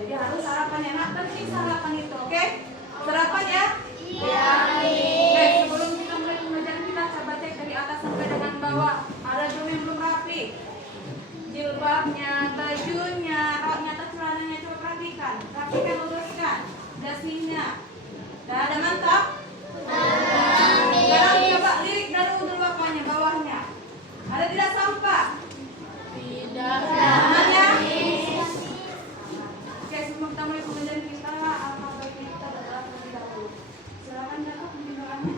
Jadi harus sarapan ya nak, penting sarapan itu, oke? Sarapan ya? Iya. Oke, sebelum kita mulai pembelajaran kita coba cek dari atas sampai dengan bawah. Ada dulu yang belum rapi. Jilbabnya, bajunya, roknya atau celananya coba perhatikan. Rapikan, luruskan. Dasinya. Ada mantap? Sekarang coba lirik dari ujung bapaknya, bawahnya. Ada tidak sampah? Tidak. Namanya? Oke, sebelum kita mulai pembelajaran kita, apa baiknya kita berdoa terlebih dahulu. Silakan Kakak pimpin doanya.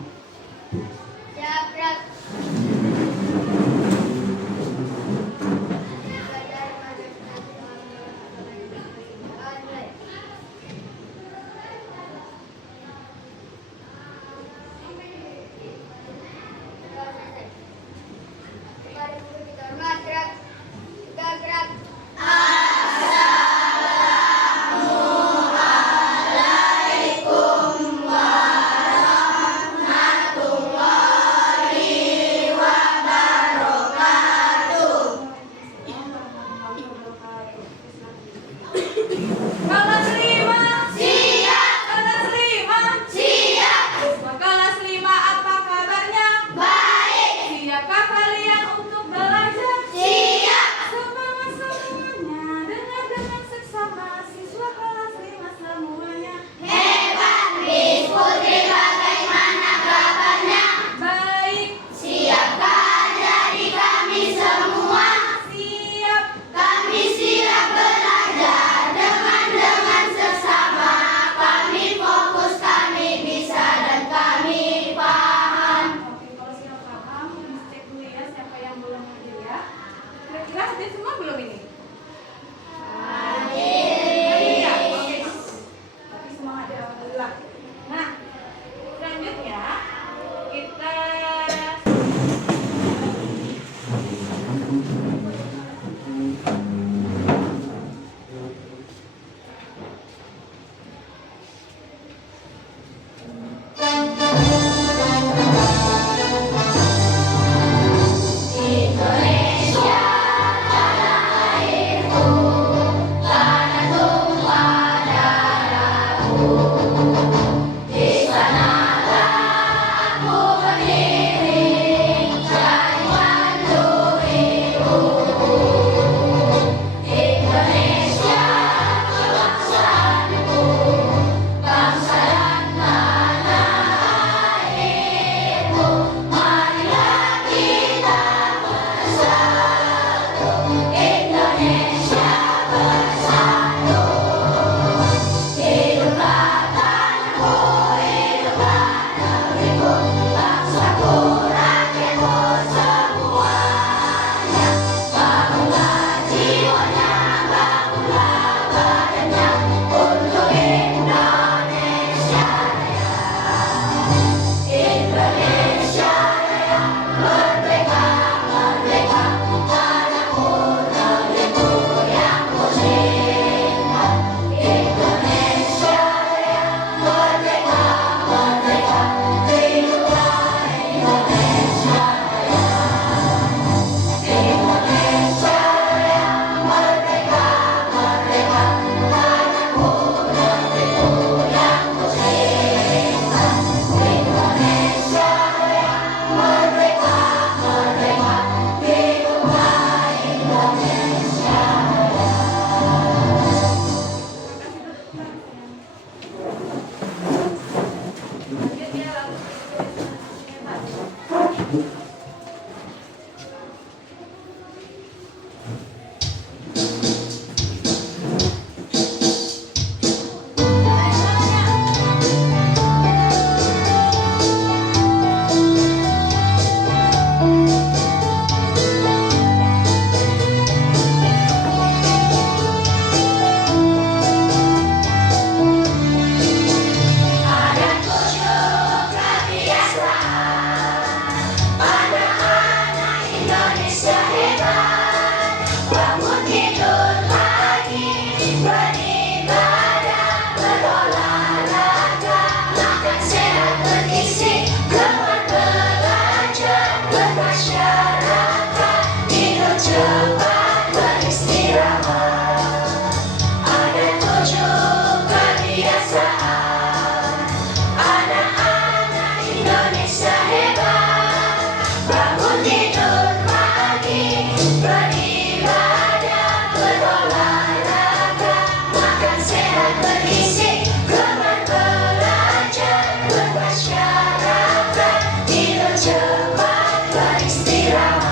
Oke, sudah.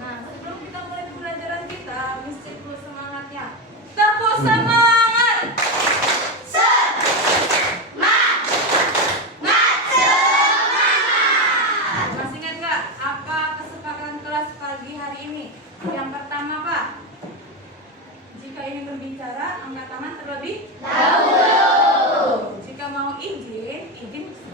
Nah, sebelum kita mulai pembelajaran kita, mesti dulu semangatnya. Tepuk semangat! Masih ingat nggak apa kesepakatan kelas pagi hari ini? Yang pertama, Pak, jika ingin berbicara, angkat tangan terlebih dahulu. Jika mau izin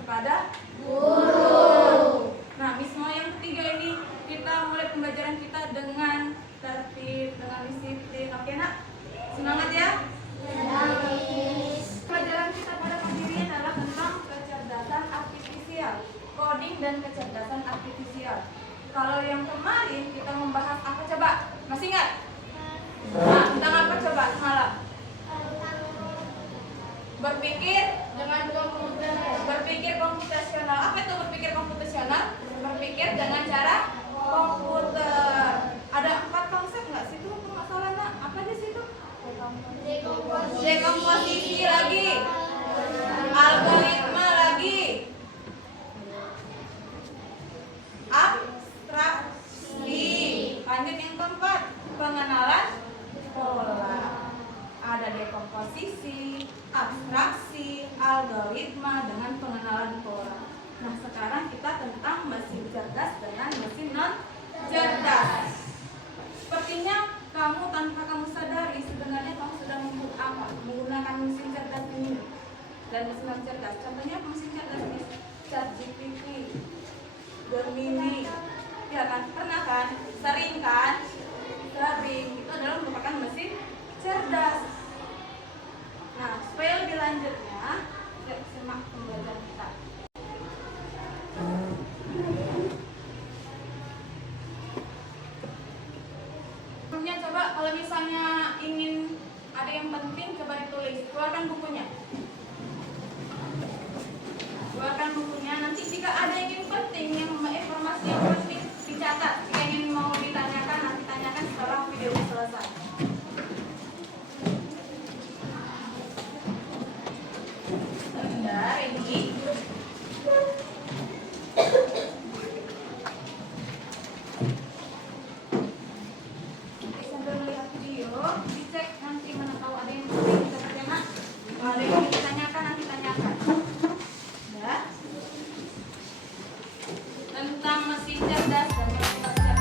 kepada guru. Nah, Miss mau yang ketiga ini kita mulai pembelajaran kita dengan tertib, dengan disiplin. Oke, Nak? Semangat ya? Pelajaran kita pada pagi ini adalah tentang kecerdasan artifisial, coding dan kecerdasan artifisial. Kalau yang kemarin kita membahas apa coba? Masih ingat? Nah, tentang apa coba semalam? Berpikir dengan komputer. Berpikir komputasional. Apa itu berpikir komputasional? Berpikir dengan cara komputer. Ada 4 konsep nggak sih itu? Nggak salah, Nak. Apa di situ? Dekomposisi lagi. Algoritma lagi. Abstraksi. Lanjut yang keempat, pengenalan pola. Ada dekomposisi, abstraksi, algoritma dengan pengenalan pola. Nah, sekarang kita tentang mesin cerdas dengan mesin non cerdas. Sepertinya kamu tanpa kamu sadari sebenarnya kamu sudah menggunakan mesin cerdas ini dan mesin non cerdas. Contohnya mesin cerdas ini ChatGPT, Gemini, ya kan? Pernah kan? Sering kan? Sering. Itu adalah merupakan mesin cerdas. Nah, supaya lebih lanjutnya, kita simak pembelajaran kita. Sebelumnya coba kalau misalnya ingin ada yang penting coba ditulis. Keluarkan bukunya. Keluarkan bukunya. Nanti jika ada yang penting, yang informasi yang penting dicatat. Jika ingin mau ditanyakan, nanti tanyakan setelah video ini selesai. Sebentar, ini. Sambil melihat video, dicek nanti mana tahu ada yang penting kita terjemah. Kalau ada yang ditanyakan, nanti tanyakan. Ya. Tentang mesin cerdas dan mesin non cerdas.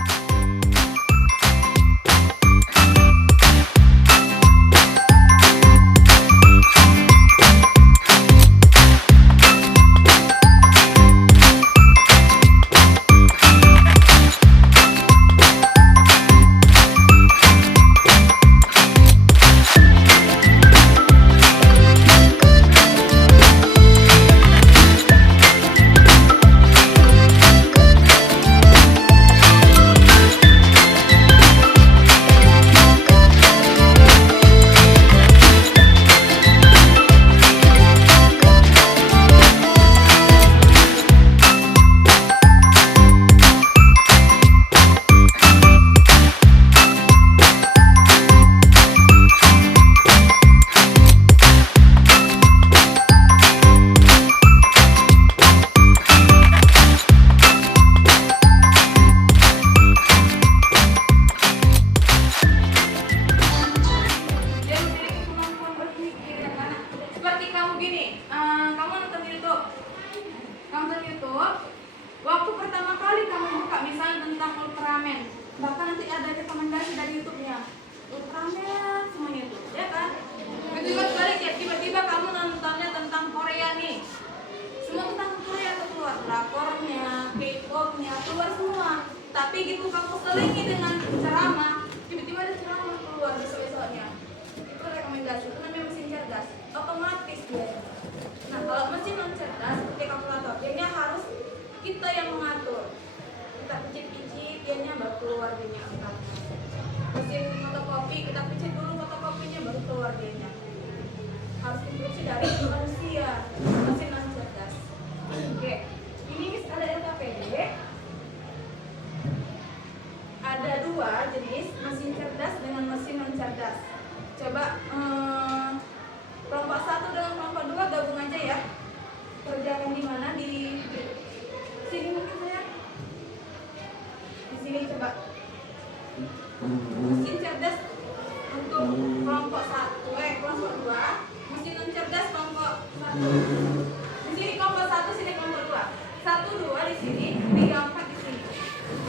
Di sini kelompok 1, sini kelompok 2. 1, 2 di sini, 3, 4 di sini.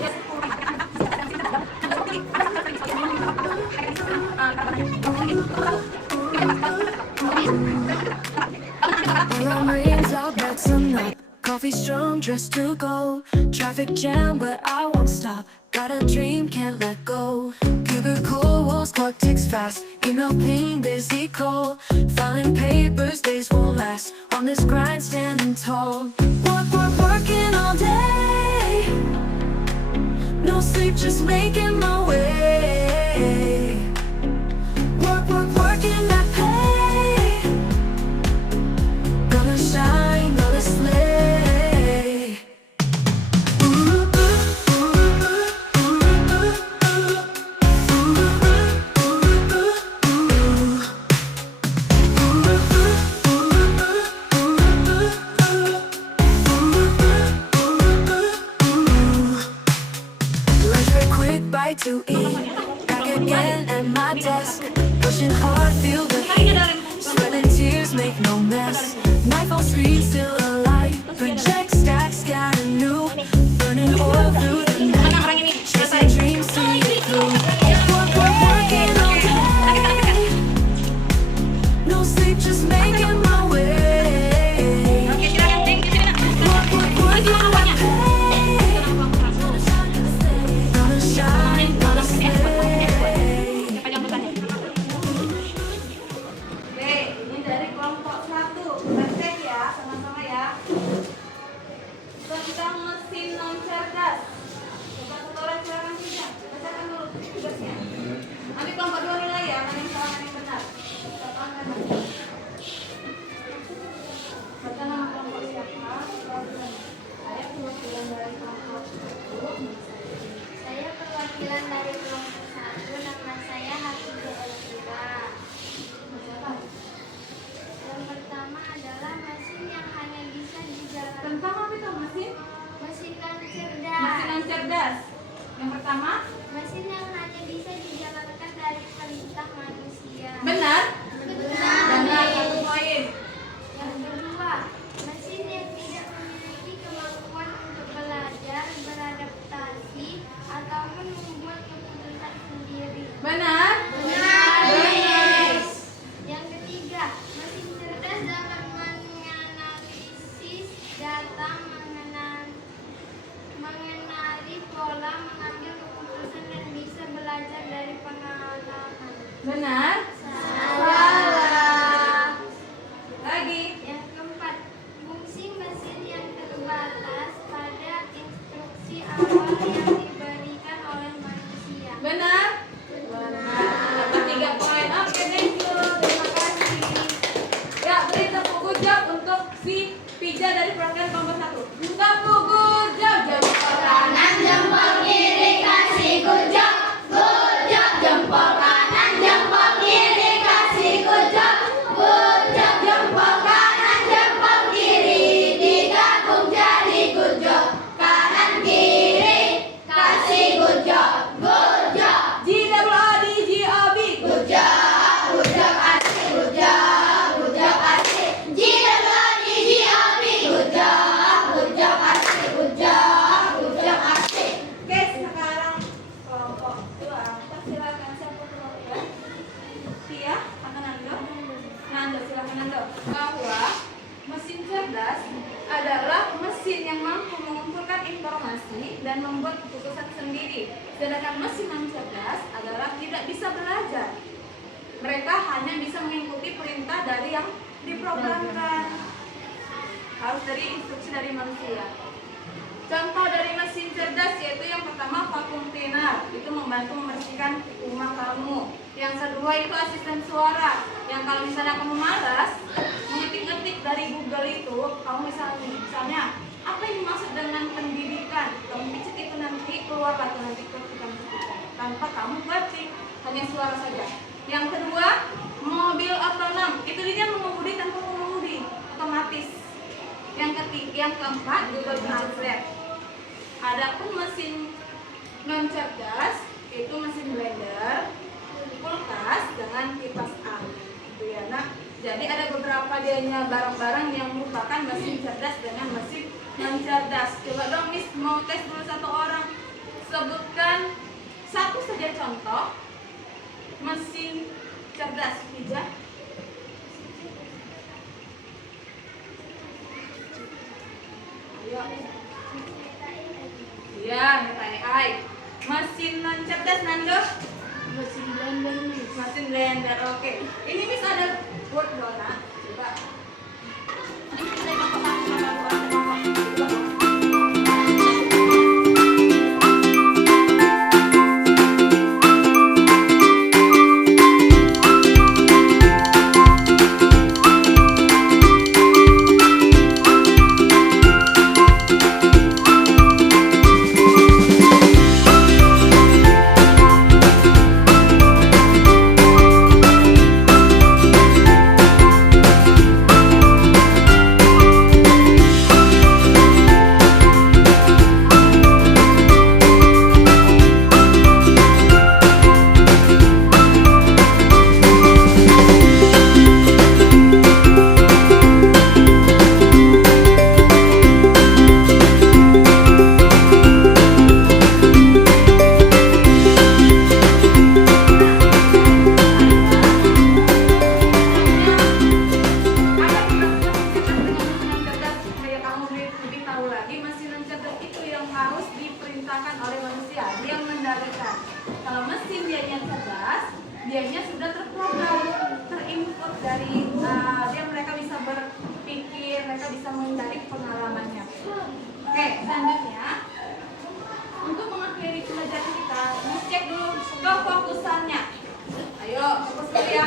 Ya. Memories are back some night. Coffee strong, dressed to go. Traffic jam, but I won't stop. Got a dream, can't let go. Cubicle walls, clock ticks fast. Email ping, busy call. Filing papers, days won't last. On this grind, standing tall. Working all day. No sleep, just making my way. Working that pay. Gonna shine, gonna slay. Lunch break, quick bite to eat. Back again at my desk. Pushing hard, feel the heat. Sweat and tears make no mess. Knife on screen, still alive. Project stack, scatter new. Burning oil through the night. Chasing dreams, see it through. Working all day. No sleep, just making my way. Working my pay. Gonna shine, gonna slay. Oke, ini dari kelompok 1. Baca ya, sama-sama ya. Tentang mesin non cerdas. Coba satu orang silakan tiga. Bacakan dulu tugasnya. Nanti kelompok 2 nilai ya, mana yang salah, mana yang benar. Baca nama kelompok siapa? Saya perwakilan dari kelompok 1. Saya perwakilan dari kelompok 1, nama saya Hafizah Elvira. Yang pertama adalah mesin yang hanya bisa dijalankan. Tentang apa itu mesin? Mesin non Mesin cerdas. non cerdas. Yang pertama, Mesin yang hanya bisa dijalankan dari perintah manusia. benar? Benar. Benar, satu poin. Yang kedua, mesin yang tidak memiliki kemampuan untuk belajar, beradaptasi, ataupun membuat keputusan sendiri. Benar? Benar. Benar. Yang ketiga, mesin cerdas dapat menganalisis data, mengenali pola, mengambil keputusan, dan bisa belajar dari pengalaman. Benar? Salah. Lagi. Yang keempat, fungsi mesin yang terbatas pada instruksi awal yang diberikan oleh manusia. Benar? Benar. Dapat 3 poin. Oke, thank you. Terima kasih. Ya, beri tepuk gujap untuk si Pija dari program nomor 1. Tepuk gujap. Jempol kanan, jempol kiri, kasih gujap. Gujap, jempol kanan, jempol kiri, kasih gujap. Gujap, jempol kanan, jempol kiri, digabung jadi gujap. Kanan kiri, kasih gujap. Gujap. GWODGOB. Gujap, gujap asik, gujap, gujap asik. GWODGOB. Gujap, gujap asik, gujap, gujap asik. Oke, sekarang kelompok 2. Silakan siapa perwakilan? Tia atau Nando? Nando, silakan Nando. Bahwa mesin cerdas adalah mesin yang mampu mengumpulkan informasi dan membuat keputusan sendiri. Sedangkan mesin non cerdas adalah tidak bisa belajar. Mereka hanya bisa mengikuti perintah dari yang diprogramkan. Harus dari instruksi dari manusia. Contoh dari mesin cerdas yaitu yang pertama vacuum cleaner, itu membantu membersihkan rumah kamu. Yang kedua itu asisten suara, yang kalau misalnya kamu malas ngetik-ngetik dari Google itu, kamu misalnya apa yang dimaksud dengan pendidikan, kamu picit itu nanti keluar atau nanti ketika tanpa kamu ketik, hanya suara saja. Yang kedua mobil otonom, itu dia mengemudi tanpa pengemudi, otomatis. Yang keempat Google Translate. Adapun mesin non cerdas itu mesin blender, kulkas dengan kipas angin. Itu ya nak. Jadi ada beberapa dianya barang-barang yang merupakan mesin cerdas dengan mesin non cerdas. Coba dong Miss mau tes dulu satu orang. Sebutkan satu saja contoh mesin cerdas. Hija. Ayo. Iya, neta AI. Mesin non cerdas Nando? Mesin blender nih. Mesin blender. Oke. Ini Miss ada word donat. Coba. Ini kita yang dianya sudah terprogram, terinput dari dia mereka bisa berpikir, mereka bisa mencari pengalamannya. Oke, selanjutnya untuk mengakhiri pelajaran kita, cek dulu kefokusannya. Ayo, fokus dulu ya.